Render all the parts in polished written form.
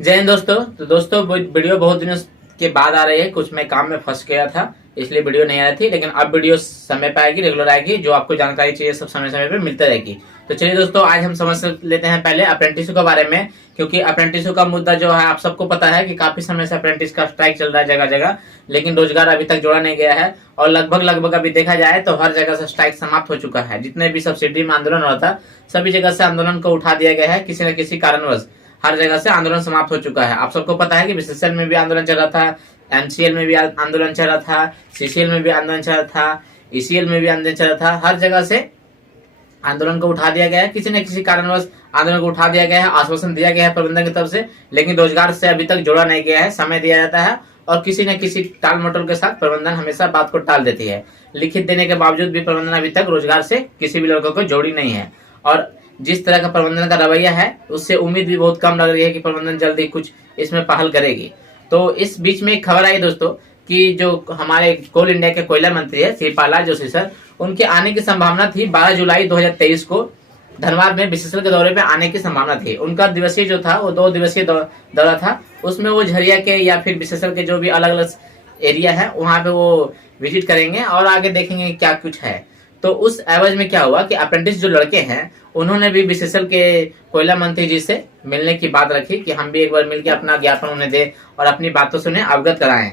जय हिंद दोस्तों। तो दोस्तों वीडियो बहुत दिनों के बाद आ रही है। कुछ मैं काम में फंस गया था इसलिए वीडियो नहीं आ रही थी, लेकिन अब वीडियो समय पे आएगी, रेगुलर आएगी। जो आपको जानकारी चाहिए सब समय समय पे मिलते रहेगी। तो चलिए दोस्तों, आज हम समझ लेते हैं पहले अप्रेंटिसों के बारे में, क्योंकि अप्रेंटिसों का मुद्दा जो है आप सबको पता है कि काफी समय से अप्रेंटिस का स्ट्राइक चल रहा है जगह जगह, लेकिन रोजगार अभी तक जोड़ा नहीं गया है। और लगभग लगभग अभी देखा जाए तो हर जगह से स्ट्राइक समाप्त हो चुका है। जितने भी सब्सिडी में आंदोलन हो रहा था सभी जगह से आंदोलन को उठा दिया गया है। किसी न किसी कारणवश हर जगह से आंदोलन समाप्त हो चुका है। आप सबको पता है कि बीसीसीएल में भी आंदोलन चल रहा था, एमसीएल में भी आंदोलन चल रहा था, सीसीएल में भी आंदोलन चल रहा था, ईसीएल में भी आंदोलन चल रहा था। हर जगह से आंदोलन को उठा दिया गया है। किसी न किसी कारणवश आंदोलन को उठा दिया गया है। आश्वासन दिया गया है प्रबंधन की तरफ से, लेकिन रोजगार से अभी तक जोड़ा नहीं गया है। समय दिया जाता है और किसी न किसी टाल मटोल के साथ प्रबंधन हमेशा बात को टाल देती है। लिखित देने के बावजूद भी प्रबंधन अभी तक रोजगार से किसी भी लड़कों को जोड़ी नहीं है। और जिस तरह का प्रबंधन का रवैया है उससे उम्मीद भी बहुत कम लग रही है कि प्रबंधन जल्दी कुछ इसमें पहल करेगी। तो इस बीच में एक खबर आई दोस्तों कि जो हमारे कोल इंडिया के कोयला मंत्री है श्री प्रहलाद जोशी सर, उनके आने की संभावना थी 12 जुलाई 2023 को धनबाद में बीसीसीएल के दौरे पे आने की संभावना थी। उनका दिवसीय जो था वो 2 दिवसीय दौरा था। उसमें वो झरिया के या फिर बीसीसीएल के जो भी अलग अलग एरिया है वहां पे वो विजिट करेंगे और आगे देखेंगे क्या कुछ है। तो उस एवज में क्या हुआ कि अप्रेंटिस जो लड़के हैं उन्होंने भी बीसीसीएल के कोयला मंत्री जी से मिलने की बात रखी कि हम भी एक बार मिलकर अपना ज्ञापन उन्हें दें और अपनी बातों से उन्हें अवगत कराएं।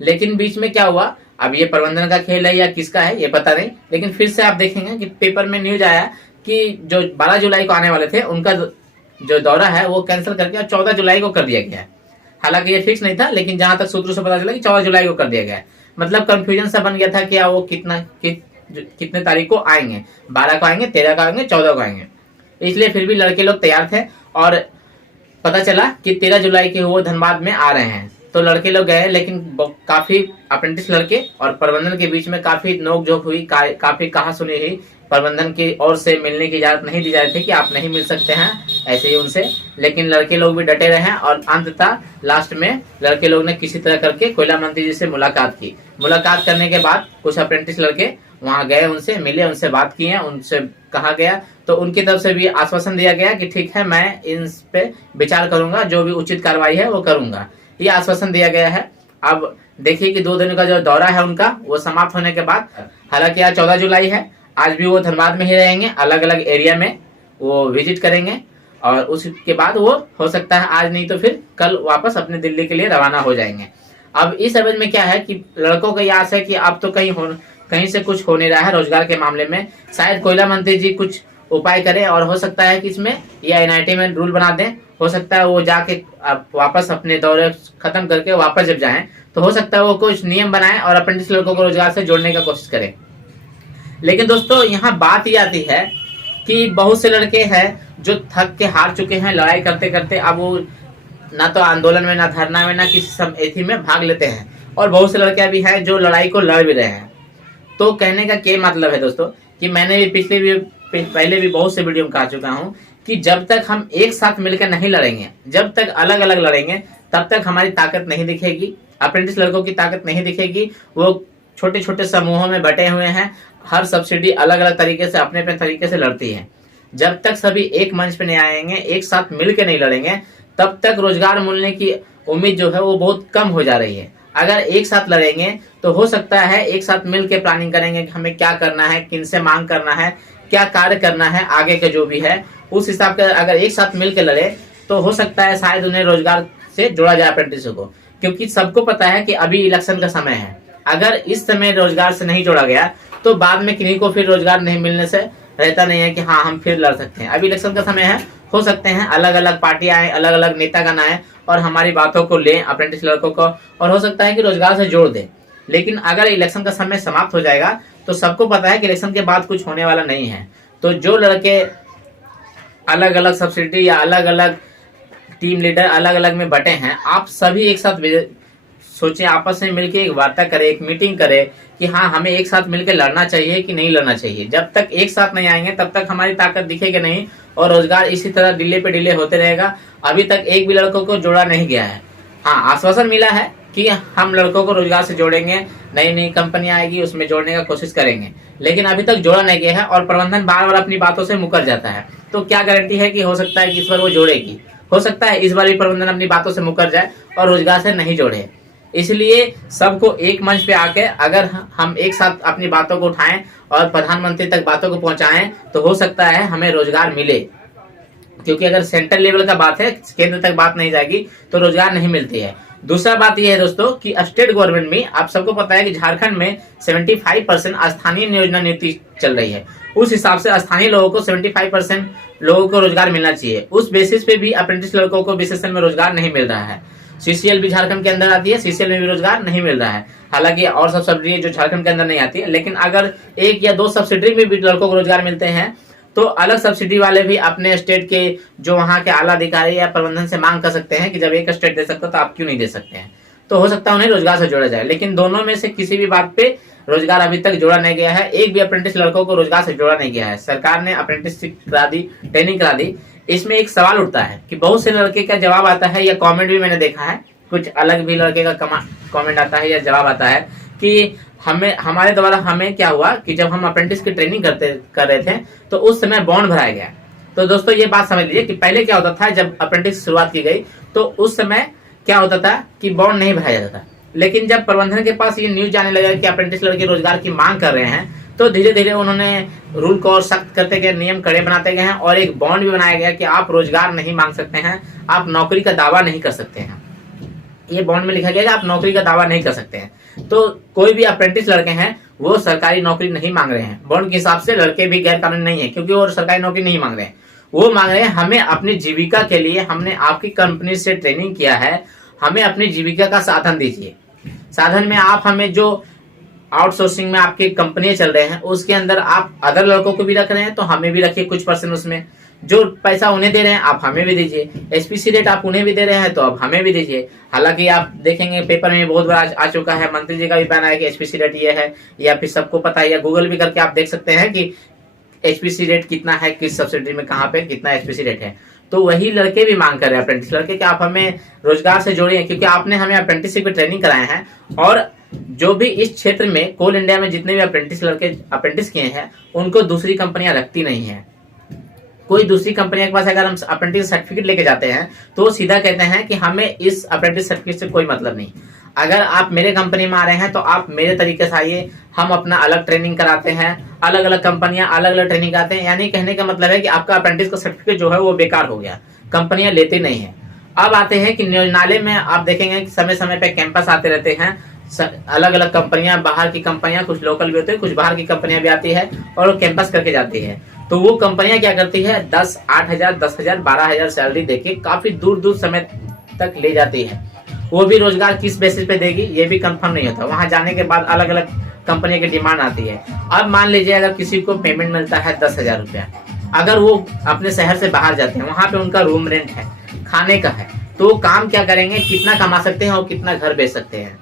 लेकिन बीच में क्या हुआ, अब ये प्रबंधन का खेल है या किसका है ये पता नहीं, लेकिन फिर से आप देखेंगे कि पेपर में न्यूज आया कि जो 12 जुलाई को आने वाले थे उनका जो दौरा है वो कैंसिल करके 14 जुलाई को कर दिया गया है। हालांकि ये फिक्स नहीं था, लेकिन जहां तक सूत्रों से पता चला कि 14 जुलाई को कर दिया गया है। मतलब कंफ्यूजन सा बन गया था कि वो कितने तारीख को आएंगे, 12 को आएंगे, 13 को आएंगे, 14 को आएंगे। इसलिए फिर भी लड़के लोग तैयार थे और पता चला कि 13 जुलाई के वो धनबाद में आ रहे हैं। तो लड़के लोग गए, लेकिन काफी अप्रेंटिस लड़के और प्रबंधन के बीच में काफी नोकझोंक हुई, काफी कहा सुनी हुई। प्रबंधन की ओर से मिलने की इजाजत नहीं दी जा रही थी कि आप नहीं मिल सकते हैं ऐसे ही उनसे, लेकिन लड़के लोग भी डटे रहे और अंततः लास्ट में लड़के लोग ने किसी तरह करके कोयला मंत्री जी से मुलाकात की। मुलाकात करने के बाद कुछ अप्रेंटिस लड़के वहां गए, उनसे मिले, उनसे बात की है, उनसे कहा गया तो उनकी तरफ से भी आश्वासन दिया गया कि ठीक है मैं इन पे विचार करूंगा, जो भी उचित कार्रवाई है वो करूंगा, ये आश्वासन दिया गया है। अब देखिए कि 2 दिनों का जो दौरा है उनका वो समाप्त होने के बाद, हालांकि आज 14 जुलाई है, आज भी वो धनबाद में ही रहेंगे, अलग अलग एरिया में वो विजिट करेंगे और उसके बाद वो हो सकता है आज नहीं तो फिर कल वापस अपने दिल्ली के लिए रवाना हो जाएंगे। अब इस एवज में क्या है कि लड़कों का आस है कि अब तो कहीं से कुछ हो नहीं रहा है रोजगार के मामले में। शायद कोयला मंत्री जी कुछ उपाय करें और हो सकता है कि इसमें या एनआईटी में रूल बना दें। हो सकता है वो जाके वापस अपने दौरे खत्म करके वापस जब जाएं तो हो सकता है वो कुछ नियम बनाए और अप्रेंटिस लड़कों को रोजगार से जोड़ने का कोशिश करें। लेकिन दोस्तों यहाँ बात ये आती है कि बहुत से लड़के हैं जो थक के हार चुके हैं लड़ाई करते करते। अब वो ना तो आंदोलन में, ना धरना में, ना किसी एथी में भाग लेते हैं, और बहुत से लड़के अभी हैं जो लड़ाई को लड़ भी रहे हैं। तो कहने का क्या मतलब है दोस्तों कि मैंने भी पहले भी बहुत से वीडियो में कहा चुका हूं कि जब तक हम एक साथ मिलकर नहीं लड़ेंगे, जब तक अलग अलग लड़ेंगे, तब तक हमारी ताकत नहीं दिखेगी। अप्रेंटिस लड़कों की ताकत नहीं दिखेगी। वो छोटे छोटे समूहों में बटे हुए हैं, हर सब्सिडी अलग अलग तरीके से अपने अपने तरीके से लड़ती है। जब तक सभी एक मंच पे नहीं आएंगे, एक साथ मिलकर नहीं लड़ेंगे, तब तक रोजगार मिलने की उम्मीद जो है वो बहुत कम हो जा रही है। अगर एक साथ लड़ेंगे तो हो सकता है एक साथ मिल के प्लानिंग करेंगे कि हमें क्या करना है, किन से मांग करना है, क्या कार्य करना है, आगे का जो भी है उस हिसाब से अगर एक साथ मिल के लड़े तो हो सकता है शायद उन्हें रोजगार से जोड़ा जाए अप्रेंटिसों को। क्योंकि सबको पता है कि अभी इलेक्शन का समय है, अगर इस समय रोजगार से नहीं जोड़ा गया तो बाद में किन्हीं को फिर रोजगार नहीं मिलने से रहता नहीं है कि हाँ हम फिर लड़ सकते हैं। अभी इलेक्शन का समय है, हो सकते हैं अलग अलग पार्टियां आए, अलग अलग नेतागण आए और हमारी बातों को लें अप्रेंटिस लड़कों को, और हो सकता है कि रोजगार से जोड़ दें। लेकिन अगर इलेक्शन का समय समाप्त हो जाएगा तो सबको पता है कि इलेक्शन के बाद कुछ होने वाला नहीं है। तो जो लड़के अलग अलग सब्सिडी या अलग अलग टीम लीडर अलग अलग में बटे हैं, आप सभी एक साथ सोचें, आपस में मिलकर एक वार्ता करें, एक मीटिंग करें कि हाँ हमें एक साथ मिलकर लड़ना चाहिए कि नहीं लड़ना चाहिए। जब तक एक साथ नहीं आएंगे तब तक हमारी ताकत दिखेगी नहीं और रोजगार इसी तरह डिले पे डिले होते रहेगा। अभी तक एक भी लड़कों को जोड़ा नहीं गया है। हाँ, आश्वासन मिला है कि हम लड़कों को रोजगार से जोड़ेंगे, नई नई कंपनी आएगी उसमें जोड़ने का कोशिश करेंगे, लेकिन अभी तक जोड़ा नहीं गया है और प्रबंधन बार बार अपनी बातों से मुकर जाता है। तो क्या गारंटी है कि हो सकता है कि इस बार वो जोड़ेगी, हो सकता है इस बार भी प्रबंधन अपनी बातों से मुकर जाए और रोजगार से नहीं जोड़े। इसलिए सबको एक मंच पे आके अगर हम एक साथ अपनी बातों को उठाएं और प्रधानमंत्री तक बातों को पहुंचाएं तो हो सकता है हमें रोजगार मिले, क्योंकि अगर सेंट्रल लेवल का बात है, केंद्र तक बात नहीं जाएगी तो रोजगार नहीं मिलती है। दूसरा बात यह है दोस्तों कि स्टेट गवर्नमेंट में आप सबको पता है कि झारखंड में 75% स्थानीय नियोजन नीति चल रही है। उस हिसाब से स्थानीय लोगों को 75% लोगों को रोजगार मिलना चाहिए। उस बेसिस पे भी अप्रेंटिस लड़कों को बीएसएसएल में रोजगार नहीं मिल रहा है। सीसीएल भी झारखंड के अंदर आती है, सीसीएल में भी रोजगार नहीं मिल रहा है। हालांकि और सब सब्सिडी जो झारखंड के अंदर नहीं आती है, लेकिन अगर एक या दो सब्सिडी में भी लड़कों को रोजगार मिलते हैं तो अलग सब्सिडी वाले भी अपने स्टेट के जो वहां के आला अधिकारी या प्रबंधन से मांग कर सकते हैं कि जब एक स्टेट दे सकता तो आप क्यों नहीं दे सकते हैं। तो हो सकता है उन्हें रोजगार से जोड़ा जाए, लेकिन दोनों में से किसी भी बात पे रोजगार अभी तक जोड़ा नहीं गया है। एक भी अप्रेंटिस लड़कों को रोजगार से जोड़ा नहीं गया है। सरकार ने अप्रेंटिसशिप करा दी, ट्रेनिंग करा दी। इसमें एक सवाल उठता है कि बहुत से लड़के का जवाब आता है या कॉमेंट भी मैंने देखा है, कुछ अलग भी लड़के का कॉमेंट आता है या जवाब आता है कि हमारे द्वारा हमें क्या हुआ कि जब हम अप्रेंटिस की ट्रेनिंग कर रहे थे तो उस समय बॉन्ड भराया गया। तो दोस्तों ये बात समझ लीजिए कि पहले क्या होता था, जब अप्रेंटिस शुरुआत की गई तो उस समय क्या होता था कि बॉन्ड नहीं भराया जाता था। लेकिन जब प्रबंधन के पास ये न्यूज जाने लगा कि अप्रेंटिस लड़के रोजगार की मांग कर रहे हैं तो धीरे धीरे उन्होंने रूल को और सख्त करते गए, नियम कड़े बनाते गए हैं और एक बॉन्ड भी बनाया गया कि आप रोजगार नहीं मांग सकते हैं, आप नौकरी का दावा नहीं कर सकते हैं। ये बॉन्ड में लिखा गया कि आप नौकरी का दावा नहीं कर सकते हैं। तो कोई भी अप्रेंटिस लड़के हैं वो सरकारी नौकरी नहीं मांग रहे हैं। बॉन्ड के हिसाब से लड़के भी गैर कानूनी नहीं है, क्योंकि वो सरकारी नौकरी नहीं मांग रहे हैं। वो मांग रहे हैं हमें अपनी जीविका के लिए, हमने आपकी कंपनी से ट्रेनिंग किया है, हमें अपनी जीविका का साधन दीजिए। साधन में आप हमें जो आउटसोर्सिंग में आपकी कंपनी चल रहे हैं उसके अंदर आप अदर लड़कों को भी रख रहे हैं तो हमें भी रखिए कुछ परसेंट उसमें। जो पैसा उन्हें दे रहे हैं आप हमें भी दीजिए। एसपीसी रेट आप उन्हें भी दे रहे हैं तो आप हमें भी दीजिए। हालांकि आप देखेंगे पेपर में बहुत बार आ चुका है, मंत्री जी का भी बयान है कि एसपीसी रेट ये है, या फिर सबको पता है, या गूगल भी करके आप देख सकते हैं कि एचपीसी रेट कितना है, किस सब्सिडी में कहाँ पे कितना एचपीसी रेट है। तो वही लड़के भी मांग कर रहे हैं, अप्रेंटिस लड़के, कि आप हमें रोजगार से जोड़िए, क्योंकि आपने हमें अप्रेंटिसशिप की ट्रेनिंग कराए हैं। और जो भी इस क्षेत्र में कोल इंडिया में जितने भी अप्रेंटिस लड़के अप्रेंटिस किए हैं उनको दूसरी कंपनियां रखती नहीं है। कोई दूसरी कंपनी के पास अगर हम अप्रेंटिस सर्टिफिकेट लेके जाते हैं तो सीधा कहते हैं कि हमें इस अप्रेंटिस सर्टिफिकेट से कोई मतलब नहीं। अगर आप मेरे कंपनी में आ रहे हैं तो आप मेरे तरीके से आइए, हम अपना अलग ट्रेनिंग कराते हैं। अलग अलग कंपनियां अलग अलग ट्रेनिंग कराते हैं, यानी कहने का मतलब है कि आपका अप्रेंटिस का सर्टिफिकेट जो है वो बेकार हो गया, कंपनियां लेती नहीं है। अब आते हैं कि नियोजनालय में आप देखेंगे कि समय समय पे कैंपस आते रहते हैं। अलग अलग कंपनियां, बाहर की कंपनियां, कुछ लोकल भी होते हैं, कुछ बाहर की कंपनियां भी आती है और वो कैंपस करके जाती है। तो वो कंपनियां क्या करती है 10, 8,000, 10,000, 12,000 सैलरी देके काफी दूर दूर समय तक ले जाती है। वो भी रोजगार किस बेसिस पे देगी ये भी कंफर्म नहीं होता। वहां जाने के बाद अलग अलग कंपनी की डिमांड आती है। अब मान लीजिए अगर किसी को पेमेंट मिलता है 10,000 रुपया, अगर वो अपने शहर से बाहर जाते हैं, वहां पे उनका रूम रेंट है, खाने का है, तो वो काम क्या करेंगे, कितना कमा सकते हैं और कितना घर बेच सकते हैं।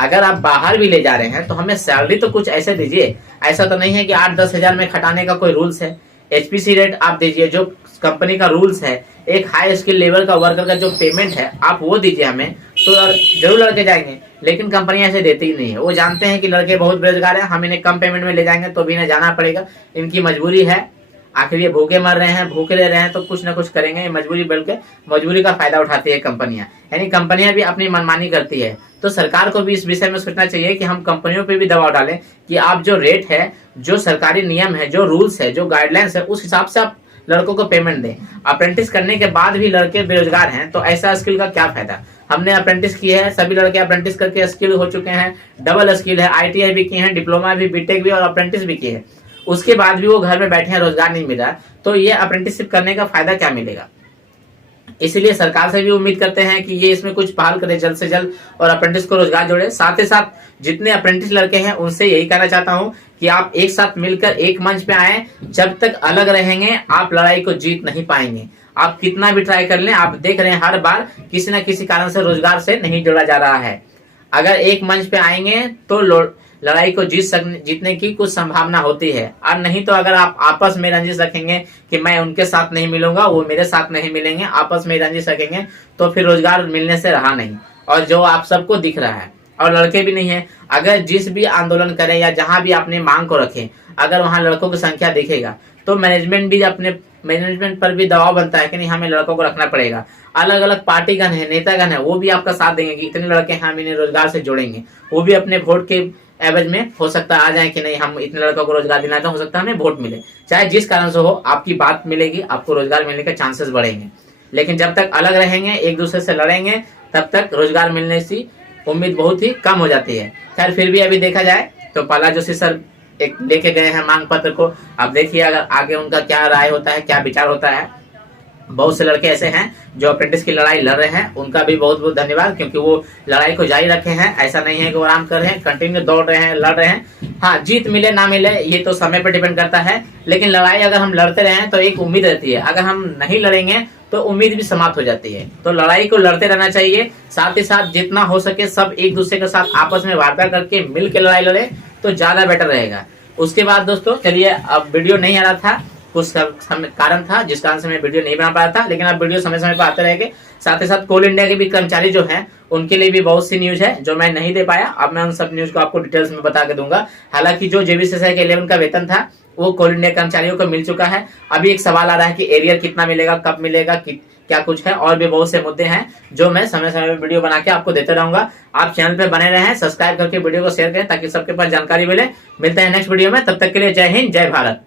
अगर आप बाहर भी ले जा रहे हैं तो हमें सैलरी तो कुछ ऐसे दीजिए। ऐसा तो नहीं है कि 8-10 हजार में खटाने का कोई रूल्स है। एचपीसी रेट आप दीजिए, जो कंपनी का रूल्स है, एक हाई स्किल लेवल का वर्कर का जो पेमेंट है आप वो दीजिए हमें, तो जरूर लड़के जाएंगे। लेकिन कंपनी ऐसे देती ही नहीं है। वो जानते हैं कि लड़के बहुत बेरोजगार हैं, हम इन्हें कम पेमेंट में ले जाएंगे तो भी इन्हें जाना पड़ेगा, इनकी मजबूरी है। आखिर ये भूखे मर रहे हैं, भूखे रह रहे हैं, तो कुछ ना कुछ करेंगे। ये मजबूरी, बल्कि मजबूरी का फायदा उठाती है कंपनियां, यानी कंपनियां भी अपनी मनमानी करती है। तो सरकार को भी इस विषय में सोचना चाहिए कि हम कंपनियों पे भी दबाव डालें कि आप जो रेट है, जो सरकारी नियम है, जो रूल्स है, जो गाइडलाइंस है, उस हिसाब से आप लड़कों को पेमेंट दें। अप्रेंटिस करने के बाद भी लड़के बेरोजगार हैं तो ऐसा स्किल का क्या फायदा। हमने अप्रेंटिस की है, सभी लड़के अप्रेंटिस करके स्किल हो चुके हैं, डबल स्किल है, आईटीआई भी किए हैं, डिप्लोमा भी, बीटेक भी और अप्रेंटिस भी किए हैं, उसके बाद भी वो घर में बैठे हैं, रोजगार नहीं मिल रहा, तो ये अप्रेंटिसशिप करने का फायदा क्या मिलेगा। इसलिए सरकार से भी उम्मीद करते हैं कि ये इसमें कुछ पहल करे जल्द से जल्द और अप्रेंटिस को रोजगार जोड़े। साथ ही साथ जितने अप्रेंटिस लड़के हैं उनसे यही कहना चाहता हूं कि आप एक साथ मिलकर एक मंच पे आए। जब तक अलग रहेंगे आप लड़ाई को जीत नहीं पाएंगे। आप कितना भी ट्राई कर लें, आप देख रहे हैं हर बार किसी न किसी कारण से रोजगार से नहीं जोड़ा जा रहा है। अगर एक मंच पे आएंगे तो लड़ाई को जीतने की कुछ संभावना होती है, और नहीं तो अगर आप आपस में रंजिश रखेंगे कि मैं उनके साथ नहीं मिलूंगा, वो मेरे साथ नहीं मिलेंगे, आपस में रंजिश रखेंगे, तो फिर रोजगार मिलने से रहा नहीं। और जो आप सबको दिख रहा है, और लड़के भी नहीं है, अगर जिस भी आंदोलन करें या जहां भी अपने मांग को रखें, अगर वहां लड़कों की संख्या दिखेगा तो मैनेजमेंट भी अपने मैनेजमेंट पर भी दबाव बनता है कि नहीं हमें लड़कों को रखना पड़ेगा। अलग अलग पार्टीगण है, नेतागण है, वो भी आपका साथ देंगे कि इतने लड़के हम इन्हें रोजगार से जोड़ेंगे। वो भी अपने वोट के एवज में हो सकता है आ जाए कि नहीं हम इतने लड़कों को रोजगार दिलाते, हो सकता है हमें वोट मिले। चाहे जिस कारण से हो, आपकी बात मिलेगी, आपको रोजगार मिलने के चांसेस बढ़ेंगे। लेकिन जब तक अलग रहेंगे, एक दूसरे से लड़ेंगे, तब तक रोजगार मिलने की उम्मीद बहुत ही कम हो जाती है। खैर फिर भी अभी देखा जाए तो प्रहलाद जोशी सर एक लेके गए हैं मांग पत्र को। अब देखिए अगर आगे उनका क्या राय होता है, क्या विचार होता है। बहुत से लड़के ऐसे हैं जो अप्रेंटिस की लड़ाई लड़ रहे हैं, उनका भी बहुत बहुत धन्यवाद, क्योंकि वो लड़ाई को जारी रखे हैं। ऐसा नहीं है कि वो आराम कर रहे हैं, कंटिन्यू दौड़ रहे हैं, लड़ रहे हैं। हाँ, जीत मिले ना मिले ये तो समय पर डिपेंड करता है, लेकिन लड़ाई अगर हम लड़ते रहे तो एक उम्मीद रहती है। अगर हम नहीं लड़ेंगे तो उम्मीद भी समाप्त हो जाती है। तो लड़ाई को लड़ते रहना चाहिए, साथ ही साथ जितना हो सके सब एक दूसरे के साथ आपस में वार्ता करके मिल के लड़ाई लड़े तो ज्यादा बेटर रहेगा। उसके बाद दोस्तों चलिए, अब वीडियो नहीं आ रहा था, कुछ कारण था जिस कारण से मैं वीडियो नहीं बना पाया था, लेकिन अब वीडियो समय समय पर आते रहेंगे। साथ ही साथ कोल इंडिया के भी कर्मचारी जो हैं उनके लिए भी बहुत सी न्यूज है जो मैं नहीं दे पाया। अब मैं उन सब न्यूज को आपको डिटेल्स में बता के दूंगा। हालांकि जो जेबीसीएसआई के 11 का वेतन था वो कोल इंडिया कर्मचारियों को मिल चुका है। अभी एक सवाल आ रहा है कि एरियर कितना मिलेगा, कब मिलेगा, क्या कुछ है, और भी बहुत से मुद्दे हैं जो मैं समय समय में वीडियो बना के आपको देते रहूंगा। आप चैनल पे बने रहें, सब्सक्राइब करके वीडियो को शेयर करें ताकि सबके पास जानकारी मिले। मिलते हैं नेक्स्ट वीडियो में, तब तक के लिए जय हिंद, जय भारत।